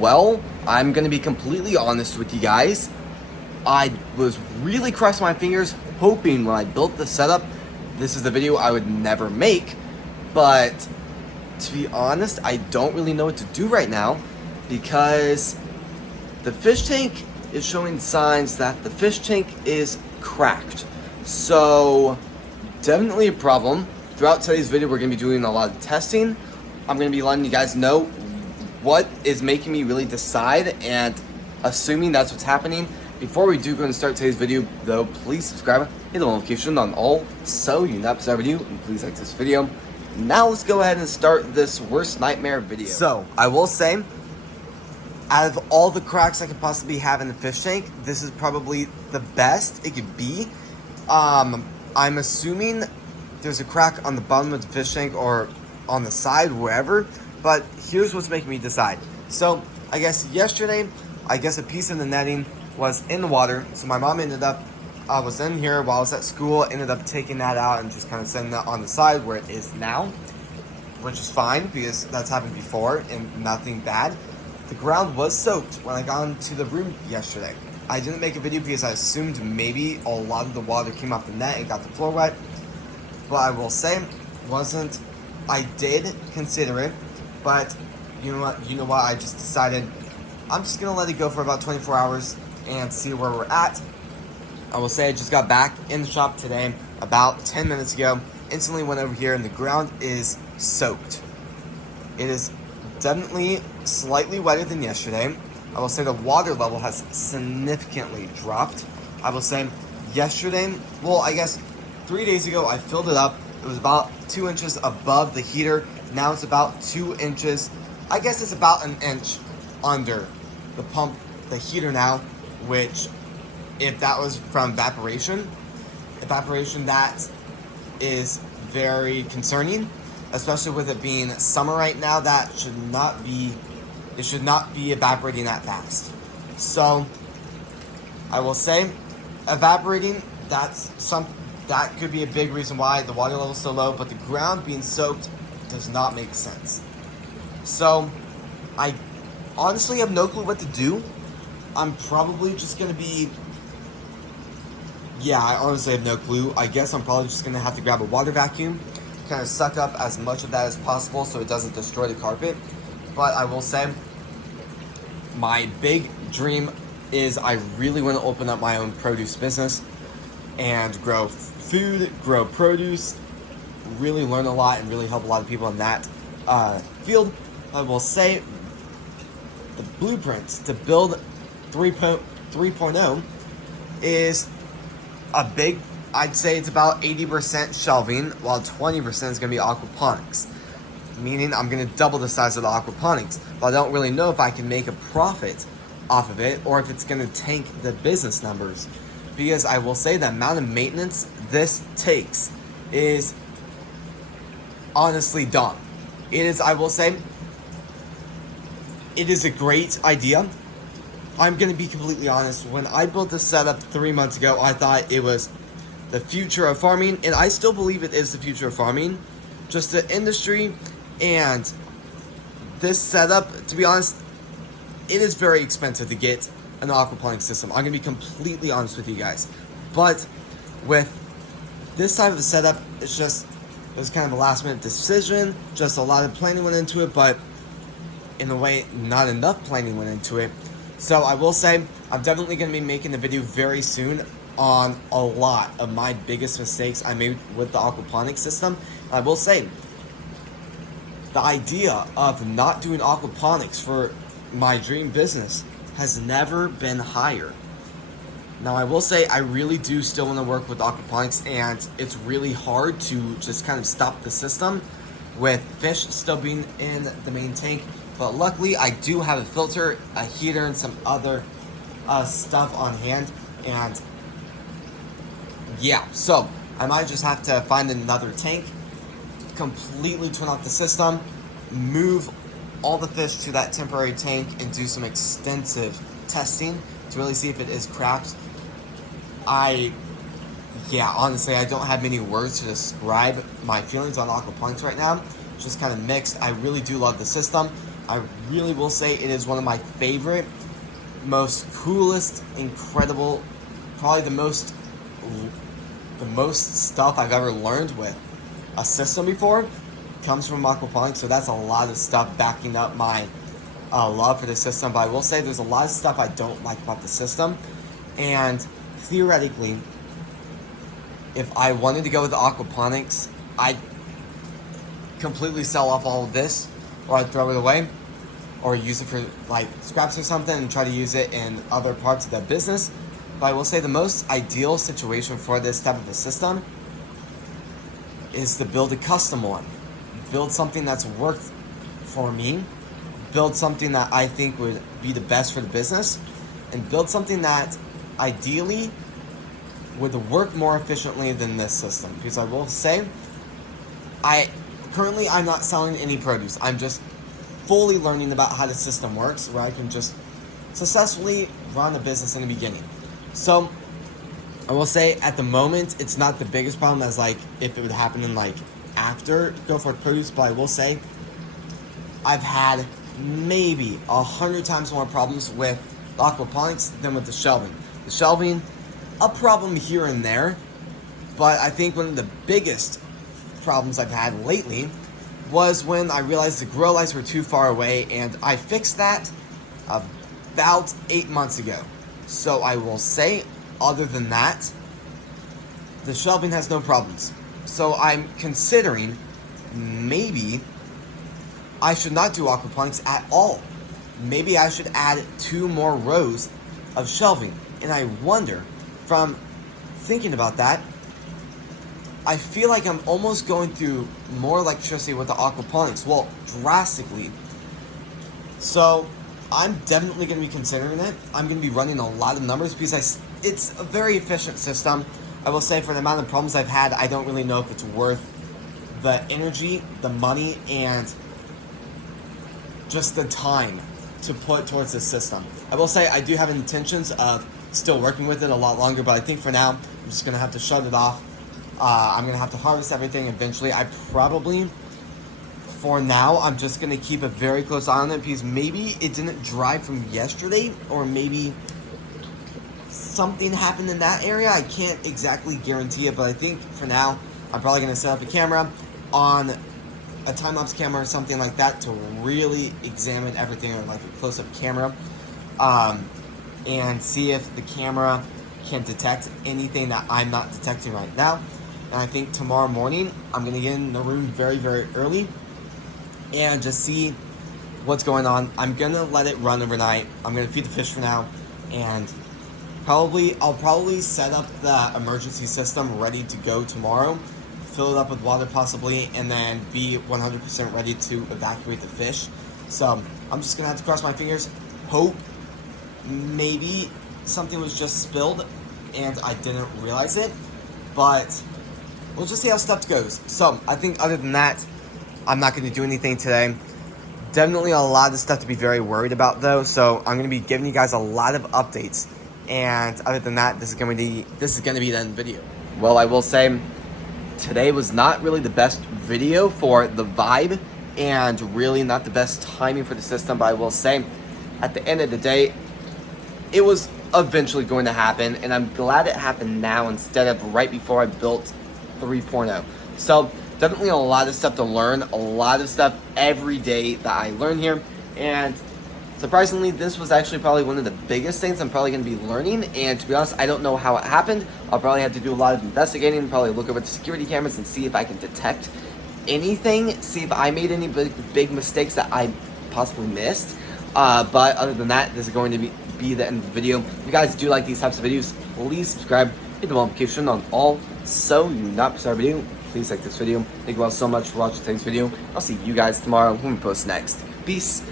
well. I'm gonna be completely honest with you guys. I was really crossing my fingers, hoping when I built the setup, this is the video I would never make. But to be honest, I don't really know what to do right now because the fish tank is showing signs that the fish tank is cracked. So definitely a problem. Throughout today's video, we're gonna be doing a lot of testing. I'm gonna be letting you guys know what is making me really decide and assuming that's what's happening. Before we do go and start today's video though, please subscribe, hit the notification on all so you never miss our video, and please like this video. Now let's go ahead and start this worst nightmare video. So I will say, out of all the cracks I could possibly have in the fish tank, this is probably the best it could be. I'm assuming there's a crack on the bottom of the fish tank or on the side, wherever, but here's what's making me decide. So I guess yesterday, a piece of the netting was in the water, so my mom was in here while I was at school, ended up taking that out and just kind of setting that on the side where it is now, which is fine because that's happened before and nothing bad. The ground was soaked when I got into the room yesterday. I didn't make a video because I assumed maybe a lot of the water came off the net and got the floor wet, but I will say I did consider it, but you know what, I just decided I'm just gonna let it go for about 24 hours and see where we're at. I will say I just got back in the shop today about 10 minutes ago, instantly went over here and the ground is soaked. It is definitely slightly wetter than yesterday. I will say the water level has significantly dropped. I will say yesterday, well, I guess 3 days ago, I filled it up. It was about 2 inches above the heater. Now it's about 2 inches. I guess it's about an inch under the heater now, which if that was from evaporation, that is very concerning, especially with it being summer right now. It should not be evaporating that fast. So I will say evaporating, that could be a big reason why the water level is so low, but the ground being soaked does not make sense. So I honestly have no clue what to do. I'm probably just gonna I honestly have no clue. I guess I'm probably just gonna have to grab a water vacuum, kind of suck up as much of that as possible so it doesn't destroy the carpet. But I will say, my big dream is I really want to open up my own produce business and grow food, grow produce, really learn a lot and really help a lot of people in that field. I will say the blueprints to build 3.0 is a big, I'd say it's about 80% shelving, while 20% is going to be aquaponics. Meaning I'm going to double the size of the aquaponics, but I don't really know if I can make a profit off of it or if it's going to tank the business numbers. Because I will say the amount of maintenance this takes is honestly dumb. I will say, it is a great idea. I'm going to be completely honest. When I built this setup 3 months ago, I thought it was the future of farming, and I still believe it is the future of farming. Just the industry and this setup, to be honest, it is very expensive to get an aquaponics system. I'm going to be completely honest with you guys. But with this type of setup, it was kind of a last minute decision. Just a lot of planning went into it, but in a way, not enough planning went into it. So I will say, I'm definitely going to be making a video very soon on a lot of my biggest mistakes I made with the aquaponics system. I will say, the idea of not doing aquaponics for my dream business has never been higher. Now I will say, I really do still want to work with aquaponics, and it's really hard to just kind of stop the system with fish still being in the main tank. But luckily, I do have a filter, a heater, and some other stuff on hand. And yeah, so I might just have to find another tank, completely turn off the system, move all the fish to that temporary tank, and do some extensive testing to really see if it is cracked. Honestly, I don't have many words to describe my feelings on aquaponics right now. It's just kind of mixed. I really do love the system. I really will say it is one of my favorite, most coolest, incredible, probably the most stuff I've ever learned with a system before comes from aquaponics. So that's a lot of stuff backing up my love for the system. But I will say there's a lot of stuff I don't like about the system. And theoretically, if I wanted to go with aquaponics, I'd completely sell off all of this, or I'd throw it away, or use it for like scraps or something and try to use it in other parts of the business. But I will say the most ideal situation for this type of a system is to build a custom one. Build something that's worked for me, build something that I think would be the best for the business, and build something that ideally would work more efficiently than this system. Because I will say, I'm not selling any produce. I'm just fully learning about how the system works, where I can just successfully run a business in the beginning. So I will say at the moment, it's not the biggest problem as like if it would happen in like after Go For Produce, but I will say I've had maybe 100 times more problems with aquaponics than with the shelving. The shelving, a problem here and there, but I think one of the biggest problems I've had lately was when I realized the grow lights were too far away, and I fixed that about 8 months ago. So I will say, other than that, the shelving has no problems. So I'm considering maybe I should not do aquaponics at all. Maybe I should add 2 more rows of shelving. And I wonder, from thinking about that, I feel like I'm almost going through more electricity with the aquaponics. Well, drastically. So I'm definitely going to be considering it. I'm going to be running a lot of numbers because it's a very efficient system. I will say for the amount of problems I've had, I don't really know if it's worth the energy, the money, and just the time to put towards this system. I will say I do have intentions of still working with it a lot longer, but I think for now, I'm just going to have to shut it off. I'm going to have to harvest everything eventually. For now, I'm just going to keep a very close eye on it because maybe it didn't dry from yesterday, or maybe something happened in that area. I can't exactly guarantee it, but I think for now, I'm probably going to set up a camera on a time-lapse camera or something like that to really examine everything on like a close-up camera, and see if the camera can detect anything that I'm not detecting right now. And I think tomorrow morning, I'm going to get in the room very, very early and just see what's going on. I'm going to let it run overnight. I'm going to feed the fish for now, and I'll probably set up the emergency system ready to go tomorrow, fill it up with water possibly, and then be 100% ready to evacuate the fish. So I'm just going to have to cross my fingers, hope maybe something was just spilled and I didn't realize it, but we'll just see how stuff goes. So I think other than that, I'm not going to do anything today. Definitely a lot of stuff to be very worried about though, so I'm going to be giving you guys a lot of updates. And other than that, this is going to be the end video. Well, I will say today was not really the best video for the vibe, and really not the best timing for the system, but I will say at the end of the day, it was eventually going to happen, and I'm glad it happened now instead of right before I built 3.0. So definitely a lot of stuff to learn, a lot of stuff every day that I learn here, and surprisingly, this was actually probably one of the biggest things I'm probably going to be learning, and to be honest, I don't know how it happened. I'll probably have to do a lot of investigating, probably look over the security cameras and see if I can detect anything, see if I made any big mistakes that I possibly missed. But other than that, this is going to be the end of the video. If you guys do like these types of videos, please subscribe, hit the notification on all so you do not miss our video. Please like this video. Thank you all so much for watching today's video. I'll see you guys tomorrow when we post next. Peace.